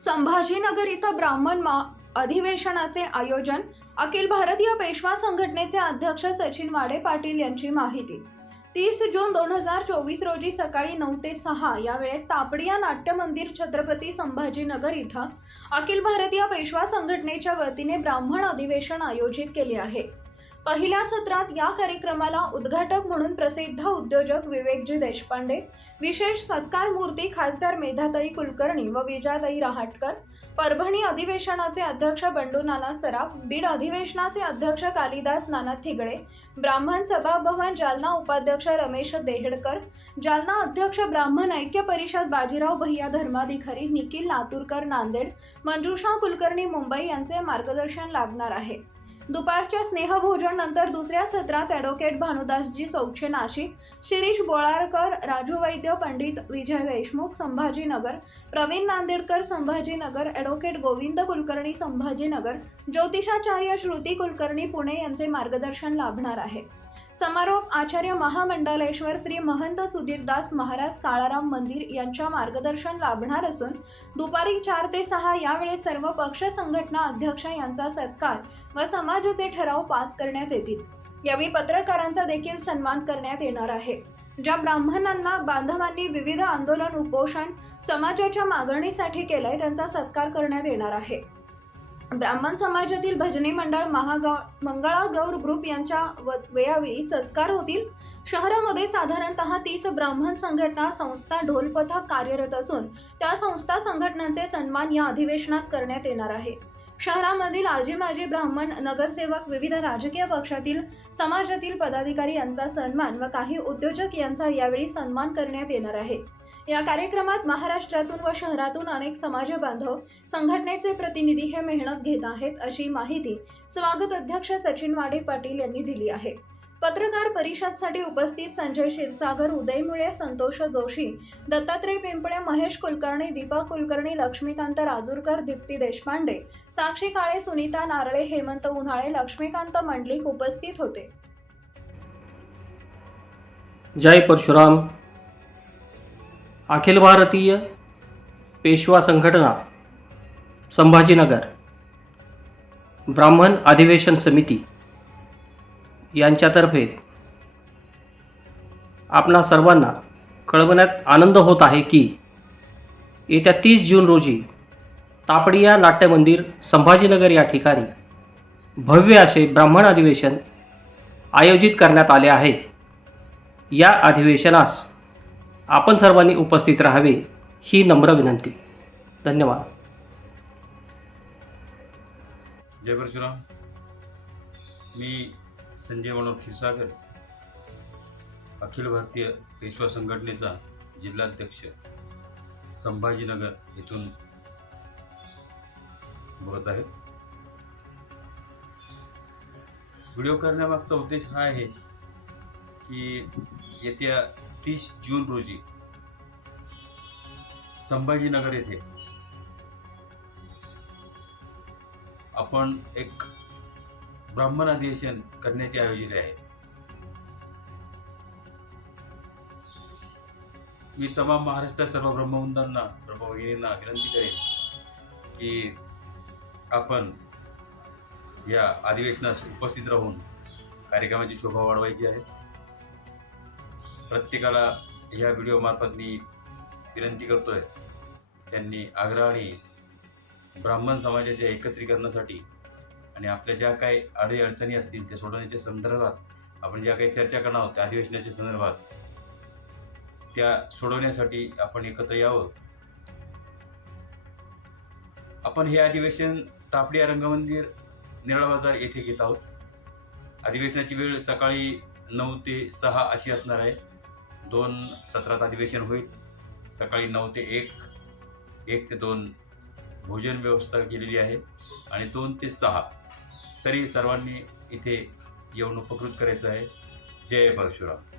संभाजीनगर इथं ब्राह्मण मा अधिवेशनाचे आयोजन अखिल भारतीय पेशवा संघटनेचे अध्यक्ष सचिन वाडे पाटील यांची माहिती. तीस जून दोन हजार चोवीस रोजी सकाळी नऊ ते सहा या वेळेत तापडिया नाट्य मंदिर छत्रपती संभाजीनगर इथं अखिल भारतीय पेशवा संघटनेच्या वतीने ब्राह्मण अधिवेशन आयोजित केले आहे. पहिल्या सत्रात या कार्यक्रमाला उद्घाटक म्हणून प्रसिद्ध उद्योजक विवेकजी देशपांडे विशेष सत्कार मूर्ती खासदार मेधाताई कुलकर्णी व विजयाताई रहाटकर परभणी अधिवेशनाचे अध्यक्ष बंडू नाना सराफ बीड अधिवेशनाचे अध्यक्ष कालिदास नाना थिगडे ब्राह्मण सभाभवन जालना उपाध्यक्ष रमेश देहडकर जालना अध्यक्ष ब्राह्मण ऐक्य परिषद बाजीराव भैया धर्माधिकारी निखिल लातूरकर नांदेड मंजुषा कुलकर्णी मुंबई यांचे मार्गदर्शन लागणार आहे. दुपारच्या स्नेहभोजन नंतर दुसऱ्या सत्रात ॲडव्होकेट भानुदासजी सौक्षे नाशिक शिरीष बोळारकर राजू वैद्य पंडित विजय देशमुख संभाजीनगर प्रवीण नांदेडकर संभाजीनगर ॲडव्होकेट गोविंद कुलकर्णी संभाजीनगर ज्योतिषाचार्य श्रुती कुलकर्णी पुणे यांचे मार्गदर्शन लाभणार आहे समारोप आचार्य महामंडलेश्वर श्री महंत सुधीरदास महाराज काळाराम मंदिर यांच्या मार्गदर्शन लाभणार असून दुपारी चार ते सहा यावेळी सर्व पक्ष संघटना अध्यक्ष यांचा सत्कार व समाजाचे ठराव पास करण्यात येतील. यावेळी पत्रकारांचा देखील सन्मान करण्यात येणार आहे. ज्या ब्राह्मणांना बांधवांनी विविध आंदोलन उपोषण समाजाच्या मागणीसाठी केलंय त्यांचा सत्कार करण्यात येणार आहे. ब्राह्मण समाजातील भजनी मंडळ महागौ मंगळागौर ग्रुप यांच्या व- सत्कार होतील. शहरामध्ये साधारणतः तीस ब्राह्मण संघटना संस्था ढोल पथक कार्यरत असून त्या संस्था संघटनांचे सन्मान या अधिवेशनात करण्यात येणार आहे. शहरामधील आजी माजी ब्राह्मण नगरसेवक विविध राजकीय पक्षातील समाजातील पदाधिकारी यांचा सन्मान व काही उद्योजक यांचा यावेळी सन्मान करण्यात येणार आहे. या कार्यक्रमात महाराष्ट्रातून व शहरातून अनेक समाज बांधव संघटनेचे प्रतिनिधी हे मेहनत घेत आहेत अशी माहिती स्वागत अध्यक्ष सचिन वाडे पाटील यांनी दिली आहे. पत्रकार परिषदसाठी उपस्थित संजय क्षीरसागर उदय मुळे संतोष जोशी दत्तात्रय पिंपळे महेश कुलकर्णी दीपक कुलकर्णी लक्ष्मीकांत राजूरकर दीप्ती देशपांडे साक्षी काळे सुनीता नारळे हेमंत उन्हाळे लक्ष्मीकांत मंडलिक उपस्थित होते. जय परशुराम. अखिल भारतीय पेशवा संघटना संभाजीनगर ब्राह्मण अधिवेशन समिती. यांच्यातर्फे आपणा सर्वांना कळवण्यात आनंद होत आहे की येत्या तीस जून रोजी तापडिया नाट्यमंदिर संभाजीनगर या ठिकाणी भव्य असे ब्राह्मण अधिवेशन आयोजित करण्यात आले आहे. या अधिवेशनास आपण सर्वांनी उपस्थित राहावे ही नम्र विनंती. धन्यवाद. जय परशुराम. मी संजय मनोहर क्षीरसागर अखिल भारतीय पेशवा संघटनेचा जिल्हाध्यक्ष संभाजीनगर येथून बोलत आहे व्हिडिओ करण्यामागचा उद्देश हा आहे की येत्या तीस जून रोजी संभाजीनगर येथे आपण एक ब्राह्मण अधिवेशन करण्याचे आयोजित आहे. मी तमाम महाराष्ट्रात सर्व ब्रह्मवंतांना ब्रह्मभगिनींना विनंती करेन की आपण या अधिवेशनास उपस्थित राहून कार्यक्रमाची शोभा वाढवायची आहे. प्रत्येकाला ह्या व्हिडिओमार्फत मी विनंती करतोय त्यांनी आग्रहाने ब्राह्मण समाजाच्या एकत्रीकरणासाठी आणि आपल्या ज्या काही अडीअडचणी असतील त्या सोडवण्याच्या संदर्भात आपण ज्या काही चर्चा करणार आहोत त्या अधिवेशनाच्या संदर्भात त्या सोडवण्यासाठी आपण एकत्र यावं. आपण हे अधिवेशन तापडिया रंगमंदिर निराळा बाजार येथे घेत आहोत. अधिवेशनाची वेळ सकाळी नऊ ते सहा अशी असणार आहे. दोन सत्रात अधिवेशन होईल. सकाळी नऊ ते एक एक ते दोन भोजन व्यवस्था केलेली आहे आणि दोन ते सहा तरी सर्वांनी इथे येऊन उपकृत करायचं आहे. जय परशुराम